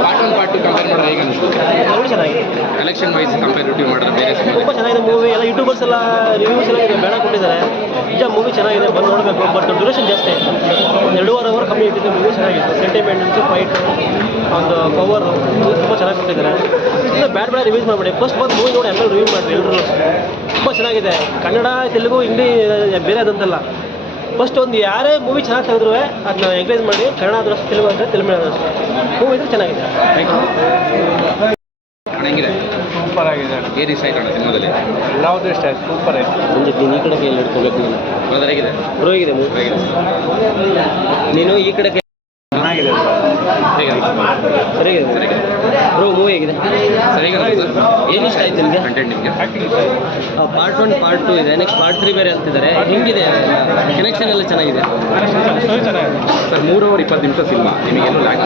Part one part two compare ಮಾಡಿದ್ರೆ ಚೆನ್ನಾಗಿದೆ collection wise comparative ಮಾಡಿದ್ರೆ ಬೇರೆ ತುಂಬ ಚೆನ್ನಾಗಿದೆ ಮೂವಿ ಎಲ್ಲ ಯೂಟ್ಯೂಬರ್ಸ್ ಎಲ್ಲ ರಿವ್ಯೂಸ್ ಎಲ್ಲ ಇದೆ ಬೇಡ ಕೊಟ್ಟಿದ್ದಾರೆ ನಿಜ ಮೂವಿ ಚೆನ್ನಾಗಿದೆ ಬಂದು ನೋಡಬೇಕು ಬಟ್ ಡ್ಯೂರೇಷನ್ ಜಾಸ್ತಿ ಒಂದು ಎರಡೂವರೆ ಅವರ್ ಕಮ್ಮಿ ಇಟ್ಟಿದ್ದು ಮೂವಿ ಚೆನ್ನಾಗಿತ್ತು ಸೆಂಟಿಮೆಂಟ್ಸು ಫೈಟ್ ಒಂದು ಪವರ್ ತುಂಬ ಚೆನ್ನಾಗಿ ಕೊಟ್ಟಿದ್ದಾರೆ ಇಲ್ಲ ಬ್ಯಾಡ್ ಬ್ಯಾಡ್ ರಿವ್ಯೂಸ್ ಮಾಡಬೇಡಿ ಫಸ್ಟ್ ಬಂದು ಮೂವಿ ನೋಡಿ ಆಮೇಲೆ ರಿವ್ಯೂ ಮಾಡಿರಿ ಎಲ್ಲರೂ ತುಂಬ ಚೆನ್ನಾಗಿದೆ. ಕನ್ನಡ ತೆಲುಗು ಹಿಂದಿ ಬೇರೆ ಅದಂತಲ್ಲ ಫಸ್ಟ್ ಒಂದು ಯಾರೇ ಮೂವಿ ಚೆನ್ನಾಗಿ ತೆಗೆದ್ರು ಅದನ್ನ ಎಂಕರೇಜ್ ಮಾಡಿ ಕನ್ನಡ ಆದ್ರೂ ತೆಲುಗು ಅಂದರೆ ತೆಲುಗು ಅಷ್ಟೇ ಮೂವಿ ಇದ್ರೆ ಚೆನ್ನಾಗಿದೆ. ಅಣ್ಣ ಸೂಪರ್ ಆಗಿದೆ. ಏನಿಷ್ಟ ಆಯ್ತು ಅಣ್ಣ ಸಿನಿಮಾದಲ್ಲಿ? ಎಲ್ಲಾವುದು ಇಷ್ಟ ಸೂಪರ್ ಆಗಿದೆ ಮುಂದೆ ನೀನು ಈ ಕಡೆ ಕೈಯಲ್ಲಿ ಇಟ್ಕೋಬೇಕು ನೀನು. ಬ್ರದರ್ ಹೇಗಿದೆ? ಬ್ರೋ ಹೇಗಿದೆ ಮೂವಿ ನೀನು ಈ ಕಡೆ ಕೈ ಹೇಗಿದೆ? ಸರಿಯಾಗಿದೆ. ಸರಿಯಾಗಿದೆ. ಬ್ರೋ ಮೂವಿ ಹೇಗಿದೆ ಸರಿಯಾಗಿದೆ ಏನು ಇಷ್ಟ ಆಯ್ತು ನಿಮಗೆ? ಕಂಟೆಂಟ್ ನಿಮಗೆ? ಪಾರ್ಟ್ ಒನ್ ಪಾರ್ಟ್ ಟು ಇದೆ. ನೆಕ್ಸ್ಟ್ ಪಾರ್ಟ್ ತ್ರೀ ಬೇರೆ ಅಂತಿದ್ದಾರೆ. ಹೆಂಗಿದೆ? ಕನೆಕ್ಷನ್ ಎಲ್ಲ ಚೆನ್ನಾಗಿದೆ. ಸರ್ ಮೂರು ಅವರ್ ಇಪ್ಪತ್ತು ನಿಮಿಷ ಸಿನಿಮಾ ನಿಮಗೇನು ಲ್ಯಾಕ್